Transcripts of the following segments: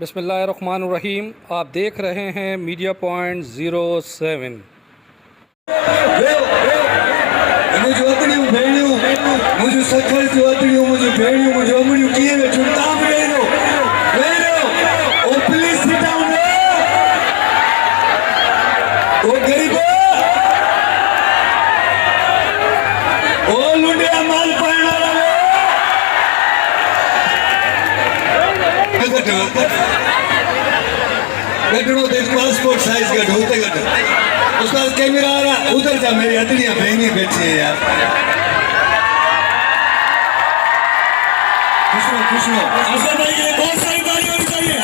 बिस्मिल्लाहिर्रहमानिर्रहीम। आप देख रहे हैं मीडिया पॉइंट 07। पासपोर्ट साइज का ढोते उसका कैमरा आ रहा उधर जा। मेरी अदड़ियां बहनी बैठी है यार। खुश रहो अफजल भाई के लिए बहुत सारी गाड़ी होनी चाहिए।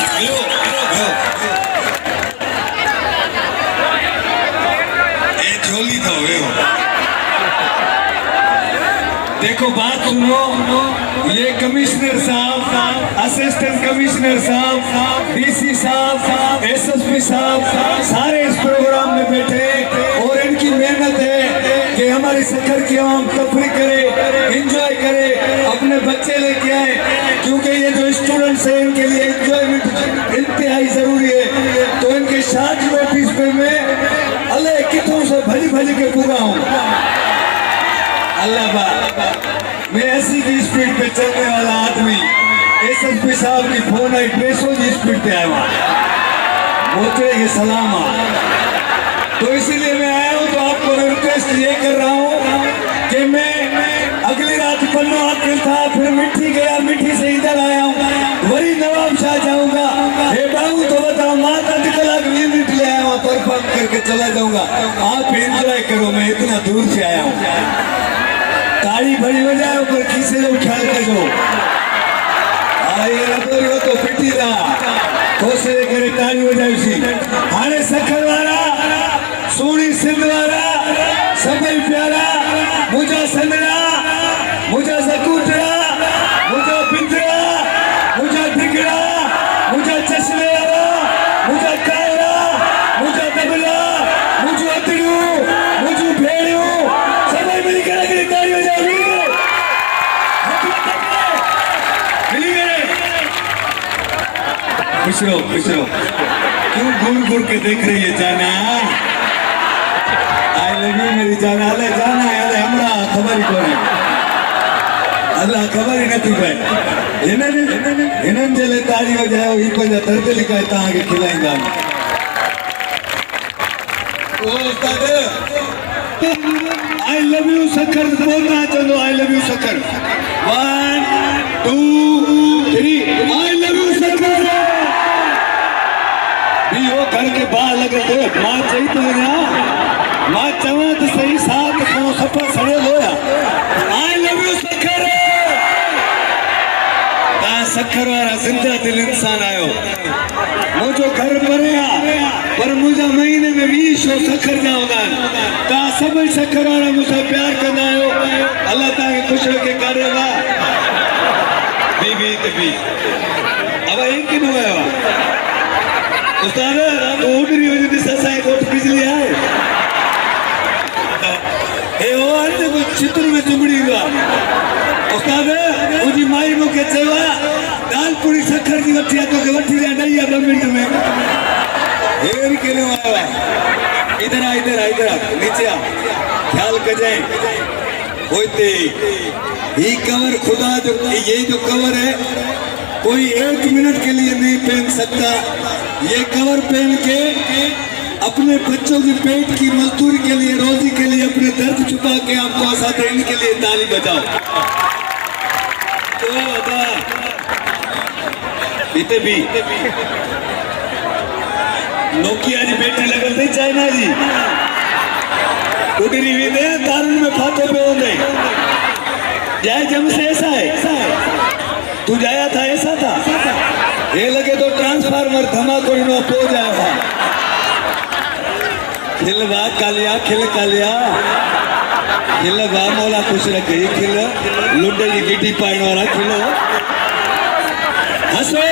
ये झोली था वे देखो बात सुनो। ये कमिश्नर साहब, असिस्टेंट कमिश्नर साहब, डीसी साहब, एसएसपी साहब सारे इस प्रोग्राम में बैठे और इनकी मेहनत है कि हमारी शक्कर की आवाम तफरी करे, एंजॉय करे, अपने बच्चे लेके आए, क्योंकि ये जो स्टूडेंट्स हैं इनके लिए एंजॉयमेंट इंतहाई जरूरी है। तो इनके शादी ऑफिस पे मैं अल्लाह कितों से भली के पूरा हूँ। अल्लाह बा मैं 80 की स्पीड पे चलने वाला आदमी एसएसपी साहब की फोन आई 300 की स्पीड पे आया मोचड़े के सलाम। तो इसीलिए मैं आया हूँ। तो आपको रिक्वेस्ट ये कर रहा हूँ कि मैं अगली रात पन्नो आकिल था, फिर मिट्टी गया, मिट्टी से इधर आया हूँ, वही नवाब शाह जाऊंगा। हे बाबू तो बताओ माता निकला 20 मिनट ले आया हूँ, परफॉर्म करके चला जाऊंगा। आप एंजॉय करो, मैं इतना दूर से आया हूँ। ताड़ी भरी हो जाए ऊपर किसे जो ख्याल करो आइए रबो तो पिटी रहा कोसे करे ताड़ी हो जाए उसी हारे सखर वाला सोनी सिंध वाला सबई प्यारा मुझा संदरा मुझा सकूटरा मुझा पिंजरा मुझा दिगड़ा मुझा चश्मे वाला मुझा कायरा मुझा दबला मुझो अतड़ू मुझो भेड़ियो सबई मिल के ताड़ी हो जाए। खुश रहो क्यों घूर के देख रही है जाना। आई लव यू मेरी जाना। अल्लाह जाना है अल्लाह हमरा खबर ही कोने अल्लाह खबर ही नहीं पे इन्हनि जे ताड़ी हो जाए ही पंहिंजा दर्द लिखाए तव्हांखे खिलाईंदा। आई लव यू सखर बोलना चवंदो I love you Sukkur 1 2 3 I love you Sukkur. घर के बाहर लगे थे मां चई तो मां चवा तो सही साथ को सफा सड़े होया। I love you Sukkur. ता सखर वाला जिंदा दिल इंसान आयो मुझो घर परे पर मुझा महीने में 20 शो सखर जा होगा। ता सब सखर वाला मुझसे प्यार करना आयो। अल्लाह ताके खुश रखे करेगा बीबी ते भी अब एक ही न आयो उस्ताद तो उधरी हो जिस साई कोट बिजली है ए ओ अंदर कुछ चित्र में चुमड़ी हुआ उस्ताद उजी माई मुके चवा दाल पूरी सखर की वठिया तो के वठी जा नहीं है 2 मिनट में हेर के नो आया। इधर आ नीचे आ ख्याल कर जाए होते ये कवर खुदा जो ये जो कवर है कोई 1 मिनट के लिए नहीं पहन सकता। ये कवर पहन के अपने बच्चों की पेट की मजदूरी के लिए रोजी के लिए अपने दर्द छुपा के आपको आसाते हैं। इनके लिए ताली बजाओ। तो इते भी नोकिया जी बेटी लगल थी चाइना जी उधरी भी दे दारुन में फातो पे होंगे जाए जम से ऐसा है तू जाया था ऐसा था ये लगे तो ट्रांसफार्मर धमाको नो पो जाए खिलवा कालिया खिल कालिया खिलवा मौला खुश रखे खिल लुंडे की गिटी पाइन वाला खिलो हंसो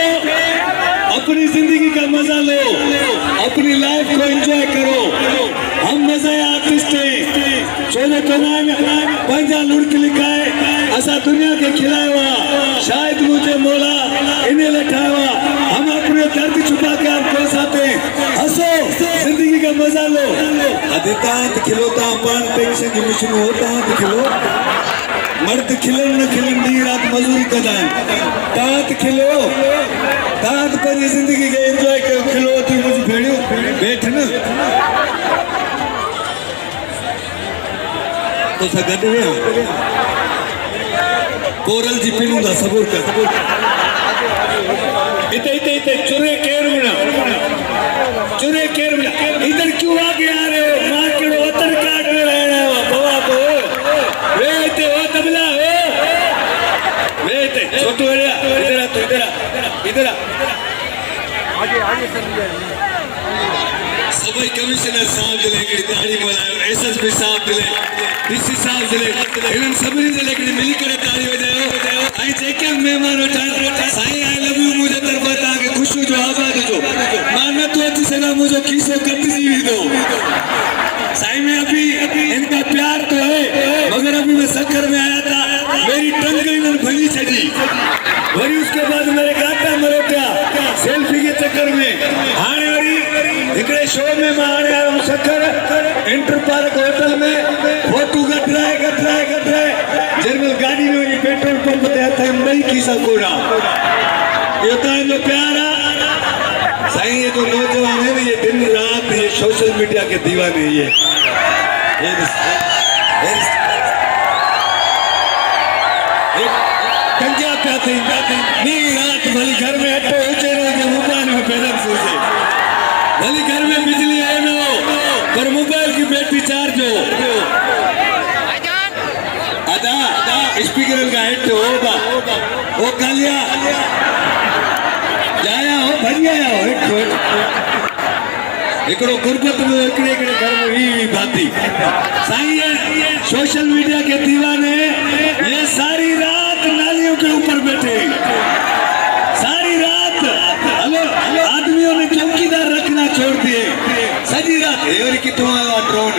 अपनी जिंदगी का मजा लो अपनी लाइफ को एंजॉय करो। हम मजा आर्टिस्ट हैं सोने तो पंजा लुड़क लिखाए असा दुनिया के खिलावा शायद मुझे मौला इन्हें लठावा हम अपने हंसो, जिंदगी का मजा लो। अदिता खिलोता पान टेंशन की मिशन होता तो खिलो। मर्द खिलन न खिलन दी रात मजदूरी कदान। दांत खिलो, दांत पर जिंदगी के एंजॉय करो। खिलो तू मुझे भेड़ियो बैठ न तो सा गड में कोरल जी पीलूंगा सबूर कर। इते चुरे केर बिना, चुरे केर बिना इधर क्यों आगे आ रहे हो? मां के वतन काट में रहना है बाबा को। वे इते हो तबला हो, वे इते छोटू है। इधर आ, तो इधर आ आगे सभी कमिश्नर साहब दिले हिकिड़ी ताड़ी मल्हायो, एसएसपी साहब दिले, डीसी साहब दिले, हिननि सभिनी जे लाइ हिकिड़ी मिली करे ताड़ी वॼायो। ऐं जेके महिमान वेठा साईं आई लव यू मुंहिंजे तरफ़ां तव्हांखे ख़ुशियूं जो आबाद जो। मां नथो अची सघां, मुंहिंजो खीसो कटिजी वेंदो। साईं में अभी इनका प्यार तो है, मगर अभी मैं सखर में आया था, मेरी टंग इन्होंने भली छड़ी। वरी उसके बाद मेरे गाटा मरोटिया सेल्फी के चक्कर में। हाणे वरी हिकिड़े शो में मां हाणे आयो सखर इंटर पार्क होटल में। फोटू गॾराए जंहिंमहिल गाॾी में वञी पेट्रोल पंप ते हथ में ॿई खीसा कोड़ा। इहो तव्हांजो प्यार आहे साईं। ये जो नौजवान है ना, ये दिन रात ये सोशल मीडिया के दीवाने। ये टंगिया क्या थी नी रात भली घर में अटो ऊंचे रहो, मोबाइल में बैलेंस हो जाए। भली घर में बिजली है ना हो, पर मोबाइल की बैटरी चार्ज हो। आदा स्पीकर का हेड हो बा ओ कालिया जाया हो भरिया हो एकड़ो गुरबत में एकड़े घर में ही बाती। साईं ये सोशल मीडिया के दीवाने ये सारी रात नालियों के ऊपर बैठे, सारी रात। हेलो आदमियों ने चौकीदार रखना छोड़ दिए सारी रात। और कितों आया ड्रोन,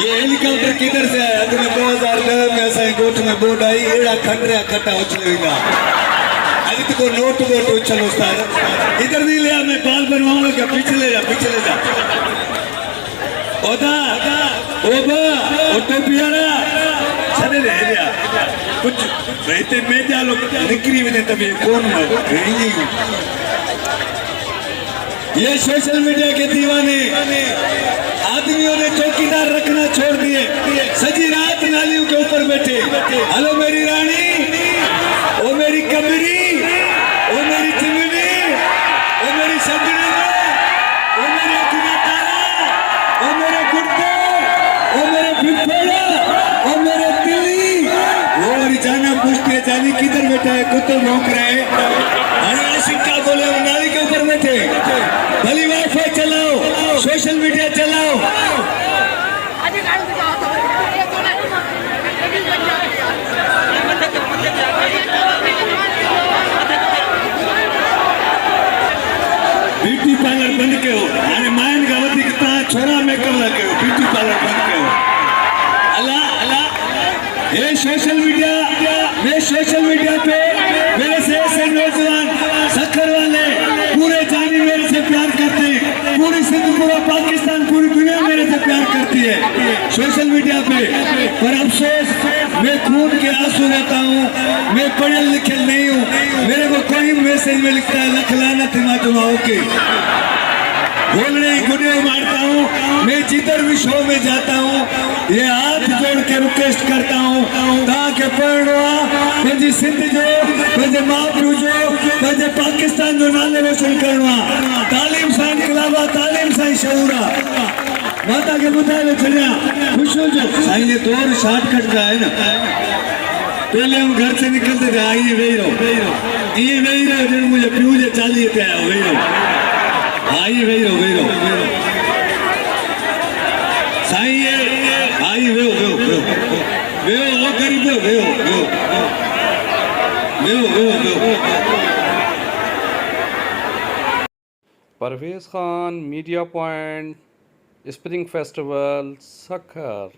ये हेलीकॉप्टर किधर से आया? तुमने 2010 में ऐसा गोठ में बोर्ड आई एड़ा खंडरिया खट्टा उछलेगा। आदित्य को नोट बोट उछल उस्ताद इधर नहीं लिया, मैं बाल बनवाऊंगा क्या? पीछे ले जा ओदा ओबा ओटो पियारा छड़े ले लिया कुछ रहते में जालो निकरी में तभी कौन है। ये सोशल मीडिया के दीवाने आदमियों ने चौकीदार रखना छोड़ दिए, सजी रात नालियों के ऊपर बैठे। हेलो मेरी रानी, ओ मेरी कमरी, ओ मेरी चिमनी, ओ मेरी सजनी, ओ मेरे अखियां तारा, ओ मेरे गुड्डे, ओ मेरे फिफड़ा, ओ मेरे दिली। वो मेरी जाना पूछती है जानी किधर बैठा है? कुत्ते भौंक रहे हैं। सिक्का बोले नाली के ऊपर बैठे। भली वाईफाई चलाओ, सोशल मीडिया चलाओ। ब्यूटी पार्लर बंद कयो। हाणे माइन खां वधीक तव्हां छोरा मेकअप न कयो, ब्यूटी पार्लर बंद कयो। अल्लाह ये सोशल मीडिया पे मेरे से ऐसे नौजवान सखर वाले पूरे जानी मेरे से प्यार करते हैं। पूरी सिंध, पूरा पाकिस्तान, पूरी दुनिया मेरे से प्यार करती है सोशल मीडिया पे। पर अफसोस मैं खून के आंसू रहता हूँ, मैं पढ़ल लिखल नहीं हूँ। मेरे को कोई मैसेज में लिखता है लख लानत हिमाचल के बोलने ही गुड़िया मारता हूँ। मैं जिधर भी शो में जाता हूँ ये हाथ जोड़ के रिक्वेस्ट करता हूँ ताकि पढ़वा मुझे सिंध जो, मुझे मापरू जो, मुझे पाकिस्तान जो नाले रोशन करवा। तालीम सां इनकलाबा, तालीम सां शऊरा। माता के बुधाए छड़िया खुशो जो साईं ये दौर शॉर्टकट का है ना। पहले हम घर से निकलते थे, आइए वही रहो, ये वही रहो जो मुझे प्यूजे 40 पे आया वही रहो, आइए वही रहो साईं ये आई वेहो वो गरीब वेहो Parvez Khan, media point, spring festival, Sukkur.